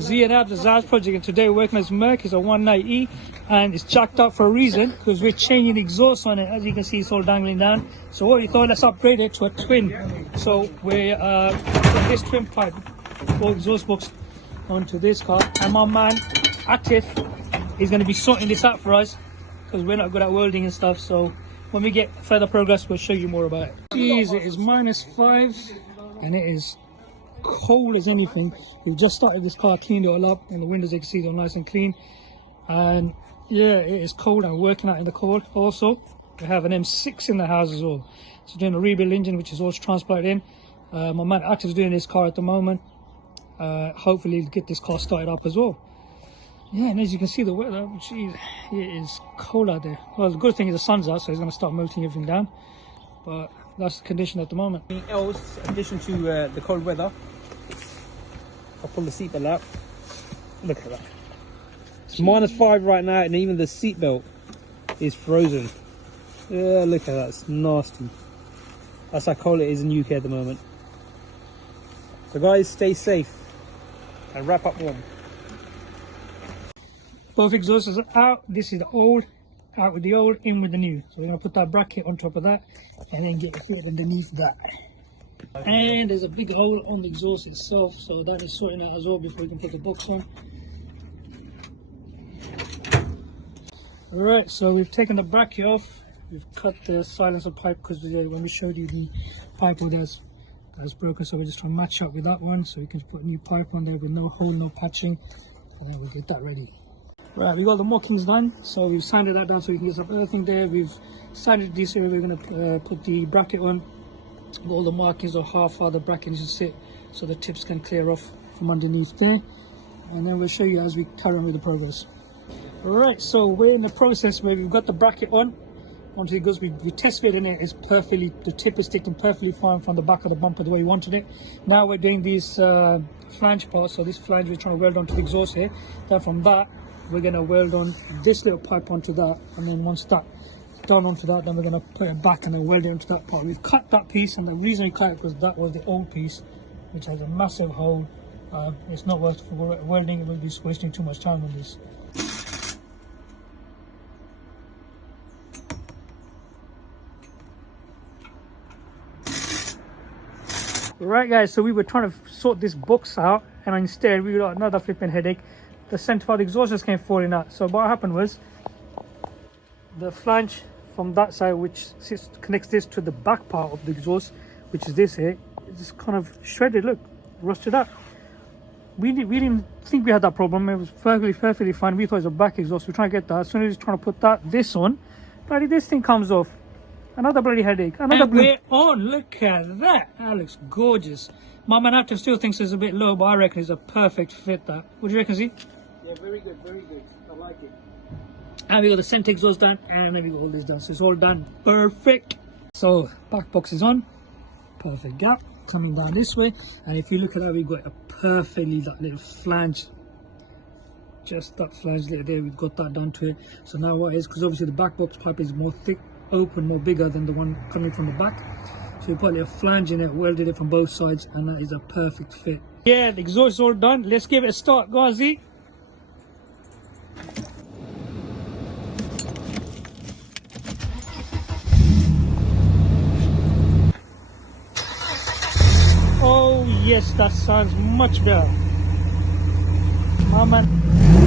Z and Ab's Zaz project, and today we're working as Merc. It's a 190E and it's jacked up for a reason, because we're changing the exhaust on it. As you can see, it's all dangling down. So what we thought, let's upgrade it to a twin. So we're putting this twin pipe or exhaust box onto this car, and my man Atif is going to be sorting this out for us, because we're not good at welding and stuff. So when we get further progress, we'll show you more about it. Jeez, it is -5 and it is cold as anything. We've just started this car, cleaned it all up, and the windows, you can see, they're nice and clean. And yeah, it is cold and working out in the cold. Also, we have an M6 in the house as well. So doing a rebuild engine, which is also transplanted in. My man Active's doing this car at the moment. Hopefully get this car started up as well. Yeah, and as you can see, the weather, geez, it is cold out there. Well, the good thing is the sun's out, so it's going to start melting everything down. But that's the condition at the moment. Anything else in addition to the cold weather? I'll pull the seatbelt out. Look at that. It's -5 right now, and even the seatbelt is frozen. Yeah, look at that. It's nasty. That's how cold it is in UK at the moment. So guys, stay safe and wrap up warm. Both exhausts are out. This is the old, out with the old, in with the new. So we're going to put that bracket on top of that and then get it fitted underneath that. And there's a big hole on the exhaust itself, so that is sorting out as well before we can put the box on. Alright, so we've taken the bracket off. We've cut the silencer pipe, because when we showed you the pipe that's broken, so we're just trying to match up with that one, so we can put a new pipe on there with no hole, no patching, and then we'll get that ready. Right, we got the markings done, so we've sanded that down so we can get some everything there. We've sanded this area. We're going to put the bracket on. All the markings are how far the bracket should sit, so the tips can clear off from underneath there, and then we'll show you as we carry on with the progress. Alright, so we're in the process where we've got the bracket on onto the goods. We test fit in it. It's perfectly, the tip is sticking perfectly fine from the back of the bumper the way we wanted it. Now we're doing these flange parts. So this flange we're trying to weld onto the exhaust here. Then from that we're going to weld on this little pipe onto that, and then once that's done onto that, then we're going to put it back and then weld it onto that part. We've cut that piece, and the reason we cut it was that was the old piece, which has a massive hole. It's not worth for welding. It will be wasting too much time on this. Right guys, so we were trying to sort this box out, and instead we got another flipping headache. The center part of the exhaust just came falling out. So what happened was, the flange from that side, which connects this to the back part of the exhaust, which is this here, it's just kind of shredded. Look, rusted out. We didn't think we had that problem. It was perfectly fine. We thought it was a back exhaust. We're trying to get that. As soon as we're trying to put this on, bloody this thing comes off. Another bloody headache. Another and we're on. Look at that. That looks gorgeous. My man Active still thinks it's a bit low, but I reckon it's a perfect fit. That. What do you reckon, Z? Yeah, very good, very good. I like it. And we got the center exhaust done, and then we got all this done. So it's all done. Perfect. So back box is on. Perfect gap coming down this way. And if you look at that, we've got a perfectly that little flange. Just that flange there, we've got that done to it. So now what is, because obviously the back box pipe is more thick, open, more bigger than the one coming from the back. So we put a little flange in it, welded it from both sides, and that is a perfect fit. Yeah, the exhaust is all done. Let's give it a start. Go on, Z. Oh yes, that sounds much better. My man.